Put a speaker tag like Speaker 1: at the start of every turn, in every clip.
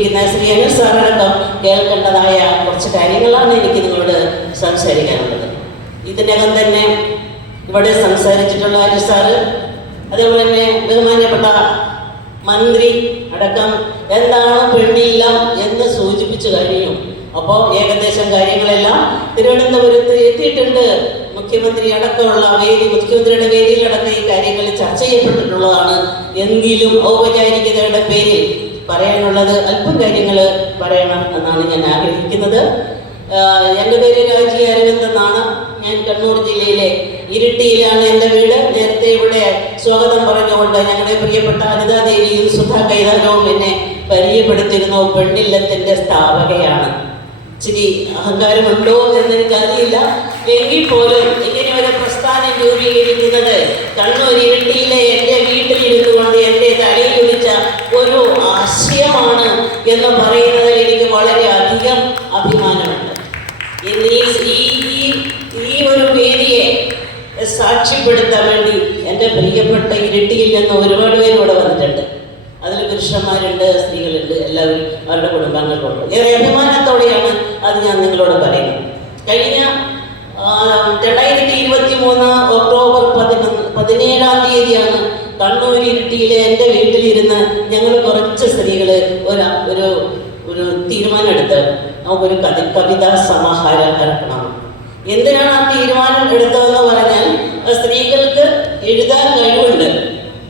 Speaker 1: എത്തിയിരിക്കുന്ന ശ്രീ അനിൽ സാറടക്കം കേൾക്കേണ്ടതായ കുറച്ച് കാര്യങ്ങളാണ് എനിക്ക് നിങ്ങളോട് സംസാരിക്കാനുള്ളത്. ഇതിനകം തന്നെ ഇവിടെ സംസാരിച്ചിട്ടുള്ള അനിൽ സാറ് അതേപോലെ തന്നെ ബഹുമാനപ്പെട്ട മന്ത്രി അടക്കം എന്താണ് പെണ്ണില്ല എന്ന് സൂചിപ്പിച്ചു കഴിഞ്ഞു. അപ്പോൾ ഏകദേശം കാര്യങ്ങളെല്ലാം തിരുവനന്തപുരത്ത് എത്തിയിട്ടുണ്ട്. മുഖ്യമന്ത്രി അടക്കമുള്ള വേദി മുഖ്യമന്ത്രിയുടെ വേദിയിലടക്കം ഈ കാര്യങ്ങൾ ചർച്ച ചെയ്യപ്പെട്ടിട്ടുള്ളതാണ്. എങ്കിലും ഔപചാരികതയുടെ പേരിൽ പറയാനുള്ളത് അല്പം കാര്യങ്ങൾ പറയണം എന്നാണ് ഞാൻ ആഗ്രഹിക്കുന്നത്. എന്റെ പേര് രാജി അരവിന്ദ് എന്നാണ്. ഞാൻ കണ്ണൂർ ജില്ലയിലെ ഇരിട്ടിയിലാണ് എന്റെ വീട്. നേരത്തെ ഇവിടെ സ്വാഗതം പറഞ്ഞുകൊണ്ട് ഞങ്ങളുടെ പ്രിയപ്പെട്ട അനിതാ ദേവിയും സുധാ കൈതാരവും എന്നെ പരിചയപ്പെടുത്തിയിരുന്നു. പെണ്ണില്ലത്തിന്റെ സ്ഥാപകയാണ്. ഇച്ചിരി അഹങ്കാരമുണ്ടോ എന്ന് എനിക്കറിയില്ല എങ്കിൽ പോലും ഇങ്ങനെ ഒരു പ്രസ്ഥാനം രൂപീകരിക്കുന്നത് കണ്ണൂർ ഇരട്ടിയിലെ എന്റെ വീട്ടിലിരുന്നു കൊണ്ട് എന്റെ തലയിൽ വിളിച്ച ഒരു ആശയമാണ് എന്ന് പറയുന്നതിൽ എനിക്ക് വളരെ അധികം അഭിമാനമുണ്ട്. ഈ ഒരു വേദിയെ സാക്ഷ്യപ്പെടുത്താൻ വേണ്ടി എന്റെ പ്രിയപ്പെട്ട ഇരട്ടിയിൽ നിന്ന് ഒരുപാട് പേര് ഇവിടെ വന്നിട്ടുണ്ട്. അതിൽ പുരുഷന്മാരുണ്ട് സ്ത്രീകളുണ്ട് എല്ലാവരും അവരുടെ കുടുംബാംഗങ്ങളുണ്ട്. ഏറെ അഭിമാനത്തോടെയാണ് അത് ഞാൻ നിങ്ങളോട് പറയുന്നത്. കഴിഞ്ഞ രണ്ടായിരത്തി ഇരുപത്തി മൂന്ന് ഒക്ടോബർ പതിനേഴാം തീയതിയാണ് കണ്ണൂർ ഇരിട്ടിയിലെ എന്റെ വീട്ടിലിരുന്ന് ഞങ്ങൾ കുറച്ച് സ്ത്രീകൾ ഒരു ഒരു ഒരു തീരുമാനം എടുത്ത് നമുക്കൊരു കഥ കവിതാ സമാഹാരം ഇറക്കണം എന്തിനാണ് ആ തീരുമാനം എടുത്തതെന്ന് പറഞ്ഞാൽ സ്ത്രീകൾക്ക് എഴുതാൻ കഴിവുണ്ട്.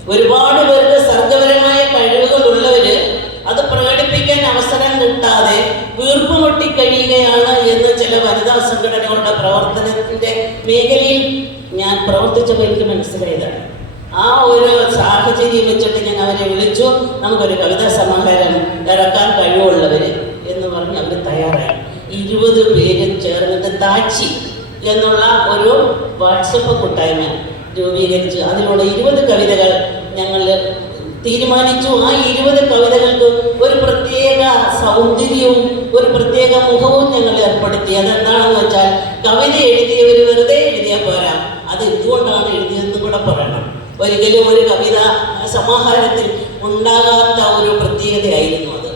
Speaker 1: ഒരുപാട് പേർക്ക് സർഗപരമായ കഴിവുകൾ ഉള്ളവര് അത് പ്രകടിപ്പിക്കാൻ അവസരം കിട്ടാതെ വീർപ്പുമുട്ടി കഴിയുകയാണ് വനിതാ സംഘടനകളുടെ പ്രവർത്തനത്തിന്റെ മേഖലയിൽ ഞാൻ പ്രവർത്തിച്ചപ്പോൾ എനിക്ക് മനസ്സിലായതാണ് ആ ഒരു സാഹചര്യം വെച്ചിട്ട് ഞാൻ അവരെ വിളിച്ചു നമുക്കൊരു കവിതാ സമാഹാരം ഇറക്കാൻ കഴിവുള്ളവര് എന്ന് പറഞ്ഞ് അവർ തയ്യാറായി. ഇരുപത് പേര് ചേർന്നിട്ട് താച്ചി എന്നുള്ള ഒരു വാട്സപ്പ് കൂട്ടായ്മ രൂപീകരിച്ചു അതിലൂടെ ഇരുപത് കവിതകൾ ഞങ്ങൾ തീരുമാനിച്ചു. ആ ഇരുപത് കവിതകൾക്ക് ഒരു പ്രത്യേക സൗന്ദര്യവും ഒരു പ്രത്യേക മുഖവും ഞങ്ങൾ ഏർപ്പെടുത്തി. അതെന്താണെന്ന് വെച്ചാൽ കവിത എഴുതിയവർ വെറുതെ എഴുതിയാൽ പോരാ. അത് എന്തുകൊണ്ടാണ് എഴുതിയതെന്ന് കൂടെ പറയണം. ഒരിക്കലും ഒരു കവിത സമാഹാരത്തിൽ ഉണ്ടാകാത്ത ഒരു പ്രത്യേകതയായിരുന്നു അത്.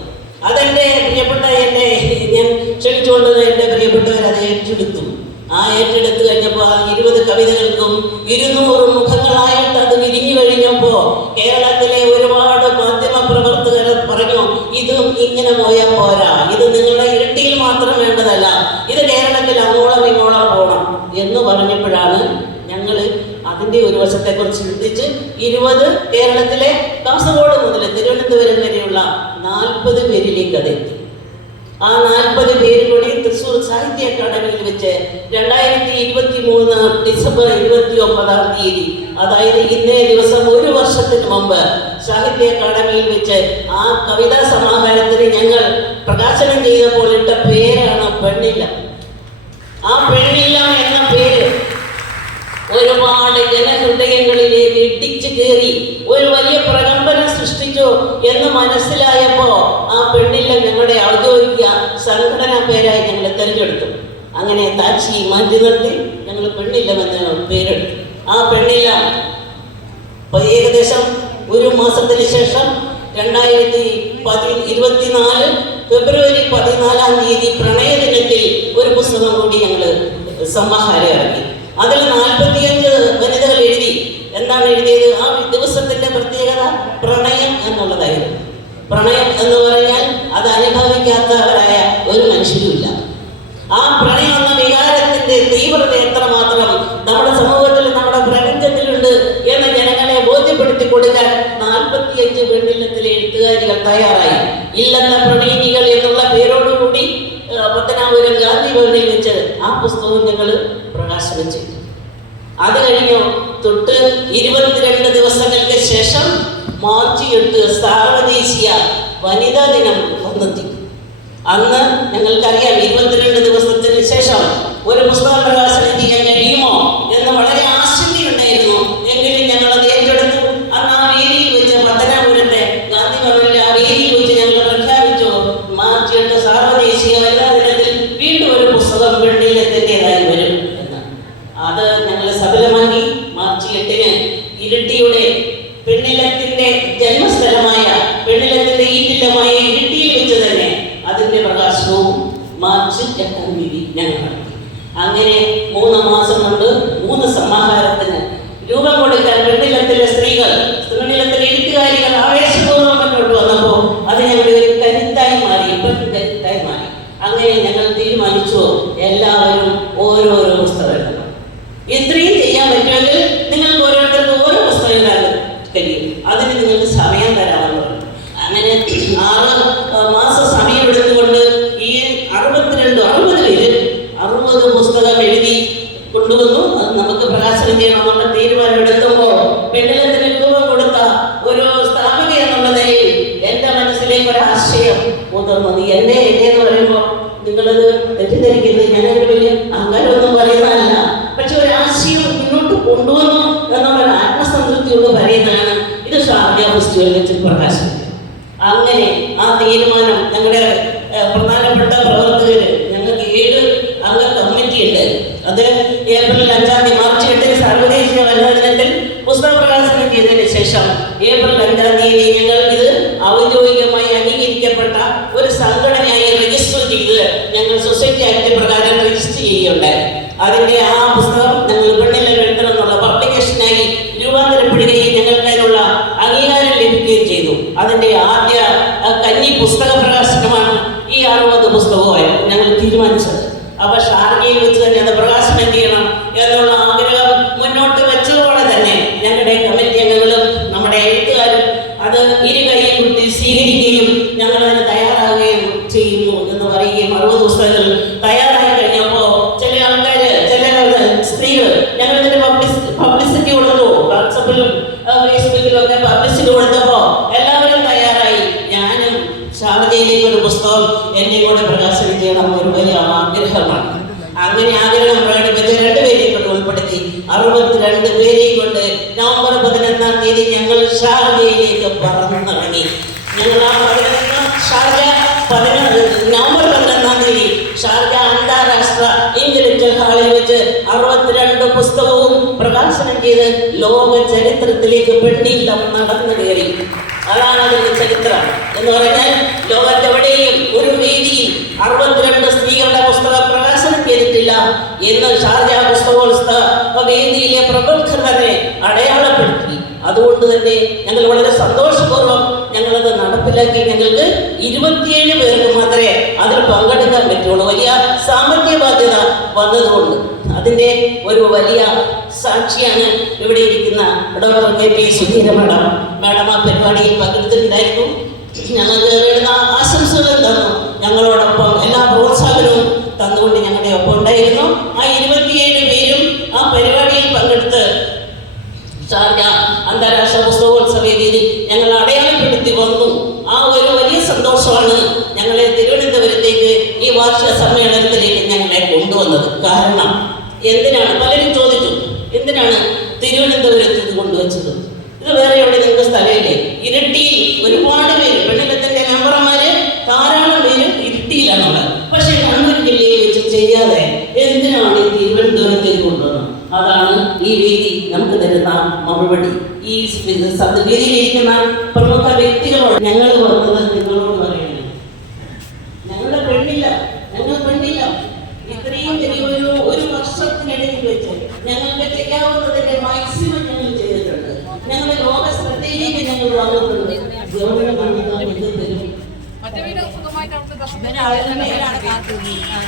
Speaker 1: അതെന്റെ പ്രിയപ്പെട്ട എന്നെ ഞാൻ ക്ഷണിച്ചുകൊണ്ടത് എന്റെ പ്രിയപ്പെട്ടവർ അത് ഏറ്റെടുത്തു. ആ ഏറ്റെടുത്ത് കഴിഞ്ഞപ്പോൾ ആ ഇരുപത് കവിതകൾക്കും ഇരുന്നൂറ് മുഖങ്ങളായിട്ട് അത് വിരിഞ്ഞു കഴിഞ്ഞപ്പോൾ കേരളത്തിലെ ഇങ്ങനെ പോയാൽ പോരാ. ഇത് നിങ്ങളുടെ ഇരട്ടിയിൽ മാത്രം വേണ്ടതല്ല. ഇത് കേരളത്തിൽ അങ്ങോളം ഇങ്ങോളം പോകണം എന്ന് പറഞ്ഞപ്പോഴാണ് ഞങ്ങൾ അതിന്റെ ഒരു വശത്തെക്കുറിച്ച് ചിന്തിച്ച് ഇരുപത് കേരളത്തിലെ കാസർഗോഡ് മുതൽ തിരുവനന്തപുരം വരെയുള്ള നാൽപ്പത് പേരിലേക്ക് അതെത്തി ആ നാൽപ്പത് പേര് കൂടി തൃശ്ശൂർ സാഹിത്യ അക്കാദമിയിൽ വെച്ച് രണ്ടായിരത്തി ഇരുപത്തി മൂന്ന് ഡിസംബർ ഇരുപത്തി ഒമ്പതാം തീയതി അതായത് ഇന്നേ ദിവസം ഒരു വർഷത്തിന് മുമ്പ് സാഹിത്യ അക്കാദമിയിൽ വെച്ച് ആ കവിതാ സമാഹാരത്തിന് ഞങ്ങൾ പ്രകാശനം ചെയ്തപ്പോൾ ഇട്ട പേരാണ് പെണ്ണില്ല. ആ പെണ്ണില്ല എന്ന പേര് ഒരുപാട് ജനഹൃദയങ്ങളിലേക്ക് ഇടിച്ചു കയറി ഒരു വലിയ പ്രകമ്പനം സൃഷ്ടിച്ചു എന്ന് മനസ്സിലായപ്പോ ആ പെണ്ണില്ല ഞങ്ങളുടെ ഔദ്യോഗിക സംഘടനാ പേരായി ഞങ്ങൾ തിരഞ്ഞെടുത്തു. അങ്ങനെ താച്ചി മാറ്റി നിർത്തി ഞങ്ങൾ പെണ്ണില്ലമെന്ന് പേരെടുത്തു. ആ പെണ്ണില്ല ഏകദേശം ഒരു മാസത്തിന് ശേഷം രണ്ടായിരത്തി പതി ഇരുപത്തിനാല് ഫെബ്രുവരി പതിനാലാം തീയതി പ്രണയ ദിനത്തിൽ ഒരു പുസ്തകം കൂടി ഞങ്ങൾ സമാഹാരം ഇറക്കി. അതിൽ നാൽപ്പത്തിയഞ്ച് വനിതകൾ എഴുതി. എന്താണ് എഴുതിയത്? ആ ദിവസത്തിന്റെ പ്രത്യേകത പ്രണയം എന്നുള്ളതായിരുന്നു. പ്രണയം എന്ന് പറഞ്ഞാൽ അത് അനുഭവിക്കാത്തവരായ ഒരു മനുഷ്യരുമില്ല. ആ പ്രണയം എന്ന വികാരത്തിന്റെ തീവ്രത എത്രമാത്രം നമ്മുടെ സമൂഹത്തിൽ നമ്മുടെ പ്രപഞ്ചത്തിലുണ്ട് എന്ന് കൊടുക്കാൻ നാൽപ്പത്തിയഞ്ച് പെണ്ണില്ലത്തിലെ എഴുത്തുകാരികൾ തയ്യാറായി. ഇല്ലെന്ന പ്രണീതികൾ എന്നുള്ള പേരോടുകൂടി പത്തനാപുരം ഗാന്ധി ഭവനിൽ വെച്ച് ആ പുസ്തകം ഞങ്ങൾ പ്രകാശനം ചെയ്തു. അത് കഴിഞ്ഞു തൊട്ട് ഇരുപത്തിരണ്ട് ദിവസങ്ങൾക്ക് ശേഷം മാർച്ച് എട്ട് സാർവദേശീയ വനിതാ ദിനം വന്നെത്തി. അന്ന് ഞങ്ങൾക്കറിയാം ഇരുപത്തിരണ്ട് ദിവസത്തിന് ശേഷം ഒരു പുസ്തകം പ്രകാശനം ചെയ്യാൻ കഴിയുമോ എന്ന് വളരെ ആശങ്കയുണ്ടായിരുന്നു എങ്കിലും ഞങ്ങൾ അത് ഏറ്റെടുത്തു അന്ന് ആ വേദിയിൽ വെച്ച് പത്തനാപുരത്തെ ഗാന്ധി ഭവനിലെ ആ വേദിയിൽ വെച്ച് ഞങ്ങൾ പ്രഖ്യാപിച്ചു മാർച്ച് എട്ട് സാർവദേശീയ വനിതാ ദിനത്തിൽ വീണ്ടും ഒരു പുസ്തകം പെണ്ണിലെത്തേണ്ടതായി വരും എന്ന് അത് ഞങ്ങൾ സഫലമാക്കി മാർച്ച് എട്ടിന് ഇരിട്ടിയുടെ പെണ്ണിലത്തിന്റെ ജന്മസ്ഥലമായ പെണ്ണിലത്തിന്റെ ഈറ്റില്ലമായ ഇരിട്ടിയിൽ വെച്ച് തന്നെ അതിന്റെ പ്രകാശനവും മാർച്ച് എട്ടാം തീയതി ഞങ്ങൾ നടത്തി അങ്ങനെ മൂന്ന് മാസം കൊണ്ട് മൂന്ന് സമാഹാരത്തിന് രൂപം കൊടുക്കാൻ പെണ്ണിലത്തിലെ സ്ത്രീകൾ പെണ്ണിലത്തിലെ എഴുത്തുകാരികൾ ആവേശപൂർവം മുന്നോട്ട് വന്നപ്പോൾ അത് ഞങ്ങളുടെ ഒരു കരുത്തായി മാറി ഇപ്പോഴും കരുത്തായി മാറി അങ്ങനെ ഞങ്ങൾ തീരുമാനിച്ചു എല്ലാവരും ഓരോരോ പുസ്തകം എഴുതണം ഇത്രയും ചെയ്യാൻ പറ്റുമെങ്കിൽ നിങ്ങൾക്ക് ഓരോരുത്തർക്ക് ഓരോ പുസ്തകം എഴുതാൻ കഴിയും അതിന് നിങ്ങൾക്ക് സമയം തരാമെന്ന് പറഞ്ഞു അങ്ങനെ ആറ് ആ, മാസം സമയം എടുത്തുകൊണ്ട് ഈ അറുപത്തിരണ്ട് അറുപത് പേര് അറുപത് പുസ്തകം എഴുതി കൊണ്ടുവന്നു. അത് നമുക്ക് പ്രകാശനം ചെയ്യണമെന്നുള്ള തീരുമാനം എടുക്കുമ്പോൾ പെണ്ണിലത്തിന് രൂപം കൊടുത്ത ഒരു സ്ഥാപിക എന്നുള്ള നിലയിൽ എന്റെ മനസ്സിലേക്ക് ഒരു ആശയം മുതിർന്നത് എന്നെ എന്നെ എന്ന് പറയുമ്പോൾ നിങ്ങളത് തെറ്റിദ്ധരിക്കുന്നത് ഞാനൊരു വലിയ അഹങ്കാരമൊന്നും പറയുന്നതല്ല പക്ഷെ ഒരു ആശയം മുന്നോട്ട് കൊണ്ടുവന്നു എന്നുള്ള ഒരു ആത്മസംതൃപ്തിയോട് പറയുന്നതാണ് ഇത് ഷാർജ ഫെസ്റ്റിവൽ വെച്ച് പ്രകാശിക്കുന്നത് അങ്ങനെ ആ തീരുമാനം ഞങ്ങളുടെ ഏഹ്, പ്രധാനപ്പെട്ട പ്രവർത്തകര് ഞങ്ങൾക്ക് ഏഴ് അംഗ കമ്മിറ്റി ഉണ്ട് അത് ഏപ്രിൽ അഞ്ചാം തീയതി മാർച്ച് എട്ടിന് സർവദേശീയ വനിതാ ദിനത്തിൽ പുസ്തക പ്രകാശനം ചെയ്തതിന് ശേഷം ഏപ്രിൽ അഞ്ചാം തീയതി ഞങ്ങൾ ഇത് അറുപത്തിരണ്ട് പേരെയും കൊണ്ട് നവംബർ പതിനൊന്നാം തീയതി ഞങ്ങൾ ഷാർജയിലേക്ക് പറന്നിറങ്ങി. ഞങ്ങൾ ആ പതിനൊന്നാം ഷാർജ പതിനൊന്ന് നവംബർ പതിനൊന്നാം തീയതി ഷാർജ അന്താരാഷ്ട്ര ഇന്റലക്ച്വൽ ഹാളിൽ വെച്ച് അറുപത്തിരണ്ട് പുസ്തകവും പ്രകാശനം ചെയ്ത് ലോക ചരിത്രത്തിലേക്ക് പെണ്ണില്ലം നടന്നു കയറി. അതാണ് അതിന്റെ ചരിത്രം. എന്ന് പറഞ്ഞാൽ ലോകത്തെവിടെയും ഒരു വേദിയിൽ അറുപത്തിരണ്ട് സ്ത്രീകളുടെ പുസ്തകം പ്രകാശനം ചെയ്തിട്ടില്ല എന്ന് ഷാർജ പുസ്തകോത്സവ വേദിയിലെ തന്നെ അടയാളപ്പെടുത്തി. അതുകൊണ്ട് തന്നെ ഞങ്ങൾ വളരെ സന്തോഷപൂർവം ഞങ്ങളത് നടപ്പിലാക്കി. ഞങ്ങൾക്ക് ഇരുപത്തിയേഴ് പേർക്ക് മാത്രമേ അതിൽ പങ്കെടുക്കാൻ പറ്റുള്ളൂ. വലിയ സാമ്പത്തിക ബാധ്യത വന്നതുകൊണ്ട്. അതിന്റെ ഒരു വലിയ സാക്ഷിയാണ് ഇവിടെ ഇരിക്കുന്ന doctor K P Sudheera madam. Madam ആ പരിപാടിയിൽ പങ്കെടുത്തിട്ടുണ്ടായിരുന്നു. ഞങ്ങൾക്ക് വേണ്ട ആശംസകൾ തന്നു. ഞങ്ങളോടൊപ്പം എല്ലാ പ്രോത്സാഹനവും തന്നുകൊണ്ട് ഞങ്ങളുടെ ഒപ്പം ഉണ്ടായിരുന്നു. ആ ഇരുപത്തിയേഴ് പരിപാടിയിൽ പങ്കെടുത്ത് ഷാർജ അന്താരാഷ്ട്ര പുസ്തകോത്സവ രീതി ഞങ്ങൾ അടയാളപ്പെടുത്തി വന്നു. ആ ഒരു വലിയ സന്തോഷമാണ് ഞങ്ങളെ തിരുവനന്തപുരത്തേക്ക് ഈ വാർഷിക സമ്മേളനത്തിലേക്ക് ഞങ്ങളെ കൊണ്ടുവന്നത്. കാരണം എന്തിനാണ്? പലരും ചോദിച്ചു എന്തിനാണ് തിരുവനന്തപുരത്ത് ഇത് കൊണ്ടുവച്ചത് ഇത് വേറെ എവിടെ നിങ്ങൾക്ക് സ്ഥലമില്ലേ ഇരട്ടിയിൽ ഒരുപാട് പേര് പെണ്ണിലത്തിന്റെ മെമ്പർമാര് ധാരാളം പേര് ഇരട്ടിയിലാണുള്ളത് പക്ഷെ കണ്ണൂർ ജില്ലയിൽ വെച്ച് ചെയ്യാതെ എന്തിനാണ് ഈ തിരുവനന്തപുരത്തേക്ക് കൊണ്ടുവന്നത് അതാണ് ഈ വേദി നമുക്ക് തരുന്ന മറുപടി ഈ വേദിയിലിരിക്കുന്ന പ്രമുഖ വ്യക്തികളോട് ഞങ്ങൾ വന്നത് നിങ്ങളോട് പറയുന്നത് ഞങ്ങളുടെ പെണ്ണില്ല ഞങ്ങൾ പെണ്ണില്ല. ഇത്രയും വലിയൊരു ഒരു വർഷത്തിനിടയിൽ വെച്ച് ഞങ്ങൾക്ക് ചെയ്യാവുന്നതിന്റെ മാക്സിമം ഞങ്ങൾ ചെയ്തിട്ടുണ്ട്. ഞങ്ങളുടെ ലോക ശ്രദ്ധയിലേക്ക് ഞങ്ങൾ വന്നിട്ടുണ്ട്. ഗവൺമെന്റ് തരും?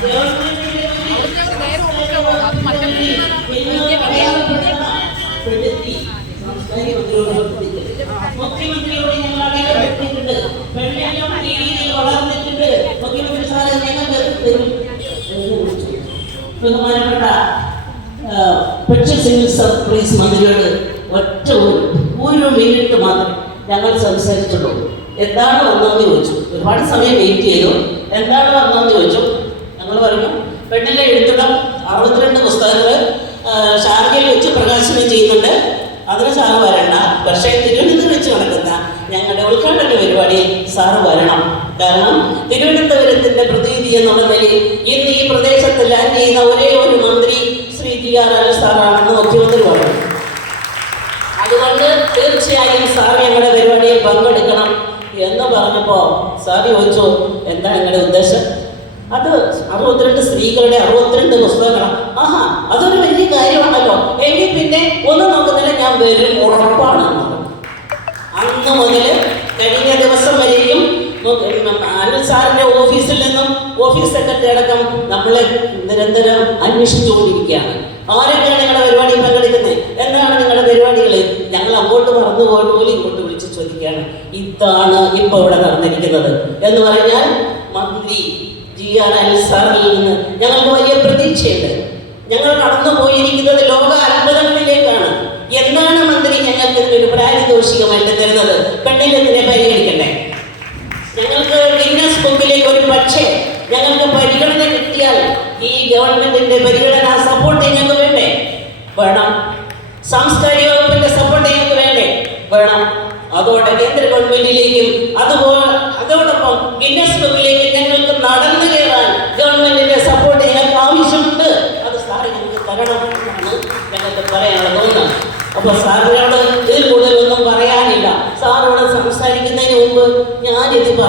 Speaker 1: ഗവൺമെന്റിന്റെ പെടുത്തി. സാംസ്കാരിക മന്ത്രിയോട് മുഖ്യമന്ത്രിയോട് ഞങ്ങൾ അടയാളപ്പെടുത്തിയിട്ടുണ്ട് വെള്ളയെല്ലാം രീതിയിൽ വളർന്നിട്ടുണ്ട്. മുഖ്യമന്ത്രി സാറ് ഞങ്ങൾക്ക് തരും ബഹുമാനപ്പെട്ട ഭക്ഷ്യ സിവിൽ സർവീസ് മന്ത്രിയോട് ഒറ്റ ഒരു ഒരു മിനിറ്റ് മാത്രം ഞങ്ങൾ സംസാരിച്ചുള്ളൂ. എന്താണ് വന്നതെന്ന് ചോദിച്ചു. ഒരുപാട് സമയം വെയിറ്റ് ചെയ്തു. എന്താണ് വന്നതെന്ന് ചോദിച്ചു. ഞങ്ങൾ പറഞ്ഞു പെണ്ണിലെ എഴുത്തിടം അറുപത്തിരണ്ട് പുസ്തകങ്ങൾ ഷാർജയിൽ വെച്ച് പ്രകാശനം ചെയ്യുന്നുണ്ട്. അതിന് സാർ വരണ്ട. പക്ഷേ തിരുവനന്തപുരം വെച്ച് നടക്കുന്ന ഞങ്ങളുടെ ഉദ്ഘാടന പരിപാടിയിൽ സാർ വരണം. കാരണം തിരുവനന്തപുരത്തിന്റെ പ്രതിനിധി എന്നുള്ള നിലയിൽ ഇന്ന് ഈ പ്രദേശത്ത് ലാൻഡ് ചെയ്യുന്ന ഒരേ ഒരു മന്ത്രി ശ്രീ ജി ആർ ആർ സാറാണെന്ന് മുഖ്യമന്ത്രി പറഞ്ഞു. അതുകൊണ്ട് തീർച്ചയായും സാർ ഞങ്ങളുടെ പരിപാടിയിൽ പങ്കെടുക്കണം എന്ന് പറഞ്ഞപ്പോൾ സാർ ചോദിച്ചു എന്താ നിങ്ങളുടെ ഉദ്ദേശം? അത് അറുപത്തിരണ്ട് സ്ത്രീകളുടെ അറുപത്തിരണ്ട് പുസ്തകങ്ങളാണ് ആഹാ അതൊരു വലിയ കാര്യമാണല്ലോ. എങ്കിൽ പിന്നെ ഒന്നും നോക്കുന്നില്ല ഞാൻ വരും ഉറപ്പാണ്. അന്ന് മുതൽ കഴിഞ്ഞ ദിവസം വരെയും അനിൽ സാറിന്റെ ഓഫീസിൽ നിന്നും ഓഫീസ് സെക്രട്ടറി അടക്കം നമ്മളെ നിരന്തരം അന്വേഷിച്ചുകൊണ്ടിരിക്കുകയാണ്. ആരൊക്കെയാണ് നിങ്ങളുടെ പരിപാടിയിൽ പങ്കെടുക്കുന്നത്? എന്താണ് നിങ്ങളുടെ പരിപാടികൾ ഞങ്ങൾ അങ്ങോട്ട് മറന്നു പോയിട്ട് പോലും ഇങ്ങോട്ട് വിളിച്ച് ചോദിക്കുകയാണ്. ഇതാണ് ഇപ്പോൾ ഇവിടെ നടന്നിരിക്കുന്നത്. എന്ന് പറഞ്ഞാൽ മന്ത്രി ജി ആർ അനിൽ സാറിൽ നിന്ന് ഞങ്ങൾക്ക് വലിയ പ്രതീക്ഷയുണ്ട്. ഞങ്ങൾ കടന്നു ലോക അത്ഭുതങ്ങളിലേക്കാണ് എന്താണ് മന്ത്രി ഞങ്ങൾക്ക് ഇതിനൊരു പാരിതോഷികമായിട്ട് തരുന്നത്. പെണ്ണിനെ പരിഗണിക്കണ്ടേ? ഞങ്ങൾക്ക് ഗിന്നസ് ബുക്കിലേക്ക് ഒരു പക്ഷേ ഞങ്ങൾക്ക് പരിഗണന കിട്ടിയാൽ ഈ ഗവൺമെന്റിന്റെ പരിഗണന സപ്പോർട്ട് ഞങ്ങൾക്ക് വേണ്ടേ? വേണം. സാംസ്കാരിക വകുപ്പിന്റെ സപ്പോർട്ട് ഞങ്ങൾക്ക് വേണ്ടേ? വേണം. അതോടെ കേന്ദ്ര ഗവൺമെന്റിലേക്കും അതുപോലെ അതോടൊപ്പം ഗിന്നസ് ബുക്കിലേക്ക് ഞങ്ങൾക്ക് നടന്നു കയറാൻ ഗവൺമെന്റിന്റെ സപ്പോർട്ട് ഞങ്ങൾക്ക് ആവശ്യമുണ്ട്. അത് സാറ് ഞങ്ങൾക്ക് തരണം എന്നാണ് ഞങ്ങൾക്ക് പറയാനുള്ളത് അപ്പൊ സാറിനോട്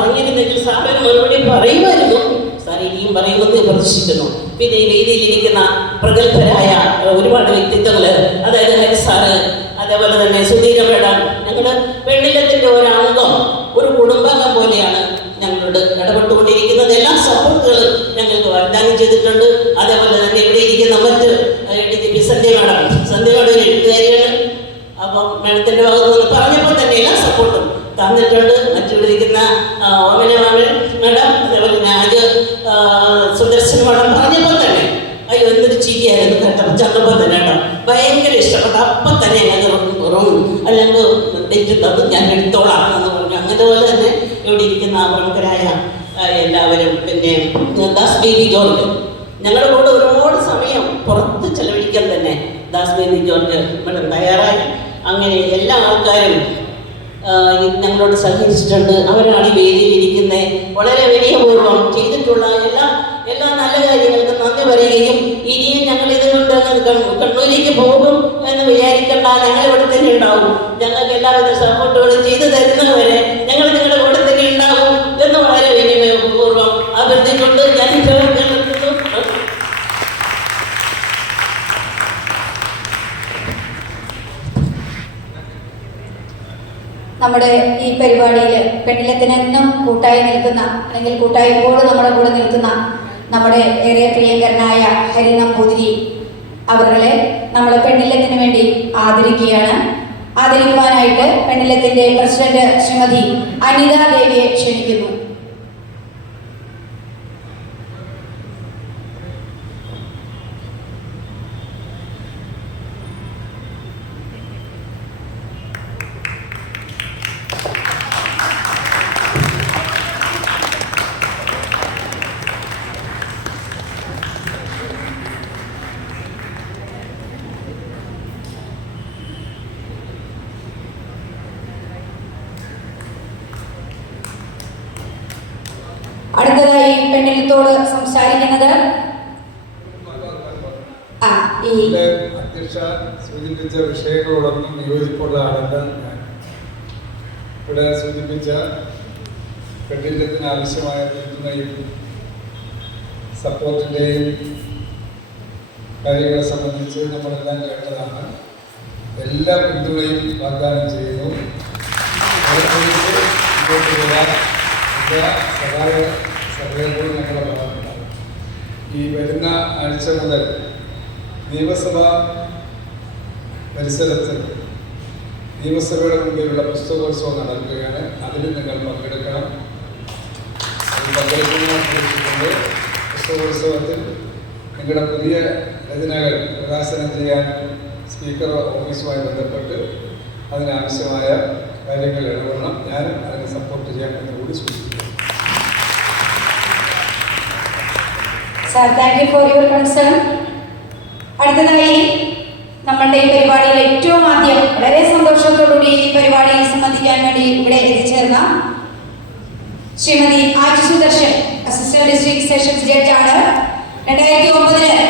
Speaker 1: പറഞ്ഞിരുന്നെങ്കിൽ സാറിന് മറുപടി പറയുമായിരുന്നു. സാർ ഇനിയും പറയുമെന്ന് പ്രതീക്ഷിക്കുന്നു. പിന്നെ ഈ വേദിയിലിരിക്കുന്ന പ്രഗത്ഭരായ ഒരുപാട് വ്യക്തിത്വങ്ങൾ അതായത് ഹരി സാറ് അതേപോലെ തന്നെ സുധീര മേഡം ഞങ്ങളുടെ പെണ്ണിലത്തിന്റെ ഒരംഗം ഒരു കുടുംബാംഗം പോലെയാണ് ഞങ്ങളോട് ഇടപെട്ടുകൊണ്ടിരിക്കുന്നത്. എല്ലാ സപ്പോർട്ടുകളും ഞങ്ങൾക്ക് വാഗ്ദാനം ചെയ്തിട്ടുണ്ട്. അതേപോലെ തന്നെ ഇവിടെ ഇരിക്കുന്ന മറ്റ് D Sandhya madam Sandhya madam ഒരു എഴുത്തുകാരിയാണ്. അപ്പം മേഡത്തിന്റെ ഭാഗത്ത് നിന്ന് പറഞ്ഞപ്പോൾ തന്നെ എല്ലാ സപ്പോർട്ടും തന്നിട്ടുണ്ട്. ആ, ഓമന മാമൻ മേഡം അതേപോലെ രാജ് സുദർശൻ മേഡം പറഞ്ഞപ്പോൾ തന്നെ അയ്യോ എന്തൊരു ചിരിയായിരുന്നു കേട്ടപ്പോൾ ചെന്നപ്പോൾ തന്നെ കേട്ടോ. ഭയങ്കര ഇഷ്ടപ്പെട്ടു. അപ്പം തന്നെ ഞങ്ങൾക്ക് ഉറങ്ങും അല്ലെങ്കിൽ തെറ്റ് തന്നു ഞാൻ എടുത്തോളാം എന്ന് പറഞ്ഞു. അങ്ങനെ പോലെ തന്നെ ഇവിടെ ഇരിക്കുന്ന പ്രമുഖരായ എല്ലാവരും പിന്നെ ദാസ് ബേബി ജോർജ്. ഞങ്ങളുടെ കൂടെ ഒരുപാട് സമയം പുറത്ത് ചെലവഴിക്കാൻ തന്നെ ദാസ് ബേബി ജോർജ് മേഡം തയ്യാറായി. അങ്ങനെ എല്ലാ ആൾക്കാരും ഞങ്ങളോട് സഹകരിച്ചിട്ടുണ്ട്. അവരാണ് ഈ വേദിയിൽ ഇരിക്കുന്നത് വളരെ വലിയ പൂർവം ചെയ്തിട്ടുള്ള എല്ലാ എല്ലാ നല്ല കാര്യങ്ങൾക്കും നന്ദി പറയുകയും ഇനിയും ഞങ്ങൾ ഇതുകൊണ്ട് കണ്ണൂരിലേക്ക് പോകും എന്ന് വിചാരിക്കേണ്ട ഞങ്ങൾ ഇവിടെ തന്നെ ഉണ്ടാവും. ഞങ്ങൾക്ക് എല്ലാവിധ സപ്പോർട്ടുകളും ചെയ്തു തരുന്നവരെ ഞങ്ങൾ നിങ്ങളുടെ കൂടെ തന്നെ ഉണ്ടാവും എന്ന് വളരെ വലിയ പൂർവം അഭ്യർത്ഥിച്ചുകൊണ്ട് ഞാൻ ഈ പ്രവർത്തനം നിർത്തുന്നു
Speaker 2: നമ്മുടെ ഈ പരിപാടിയിൽ പെണ്ണിലത്തിനെന്നും കൂട്ടായി നിൽക്കുന്ന അല്ലെങ്കിൽ കൂട്ടായി ഇപ്പോഴും നമ്മുടെ കൂടെ നിൽക്കുന്ന നമ്മുടെ ഏറെ പ്രിയങ്കരനായ ഹരി നമ്പൂതിരി അവരുടെ നമ്മൾ പെണ്ണിലത്തിന് വേണ്ടി ആദരിക്കുകയാണ്. ആദരിക്കുവാനായിട്ട് പെണ്ണിലത്തിന്റെ പ്രസിഡന്റ് ശ്രീമതി അനിത ദേവിയെ ക്ഷണിക്കുന്നു അടുത്തതായി പെണ്ണിലത്തോട് സംസാരിക്കുന്നത്? ആ
Speaker 3: ഇവിടെ സൂചിപ്പിച്ച പെട്ടില്ലത്തിന് ആവശ്യമായ പിന്തുണയും സപ്പോർട്ടിന്റെയും കാര്യങ്ങളെ സംബന്ധിച്ച് നമ്മളെല്ലാം കേട്ടതാണ്. എല്ലാ പിന്തുണയും വാഗ്ദാനം ചെയ്യുന്നു. എല്ലാ സഹായ സഹകരണവും ഞങ്ങളുടെ ഭാഗത്തുണ്ടാകും ഈ വരുന്ന ആഴ്ച മുതൽ നിയമസഭ പരിസരത്ത് നിയമസഭയുടെ മുമ്പിലുള്ള പുസ്തകോത്സവം നടക്കുകയാണ്. അതിൽ നിങ്ങൾ പങ്കെടുക്കണം. അതിൽ പങ്കെടുക്കുന്നതിനെ കുറിച്ചുകൊണ്ട് പുസ്തകോത്സവത്തിൽ നിങ്ങളുടെ പുതിയ രചനകൾ പ്രകാശനം ചെയ്യാൻ സ്പീക്കർ ഓഫീസുമായി ബന്ധപ്പെട്ട് അതിനാവശ്യമായ കാര്യങ്ങൾ ഇടപെടണം. ഞാനും അതിനെ സപ്പോർട്ട് ചെയ്യാൻ എന്ന് കൂടി
Speaker 2: sir thank you for your concern അടുത്തതായി നമ്മളുടെ ഈ പരിപാടിയിൽ ഏറ്റവും ആദ്യം വളരെ സന്തോഷത്തോടുകൂടി ഈ പരിപാടിയിൽ സംബന്ധിക്കാൻ വേണ്ടി ഇവിടെ എത്തിച്ചേർന്ന Shrimati Aji Sudarshan assistant district sessions ജഡ്ജാണ് രണ്ടായിരത്തി ഒമ്പതിൽ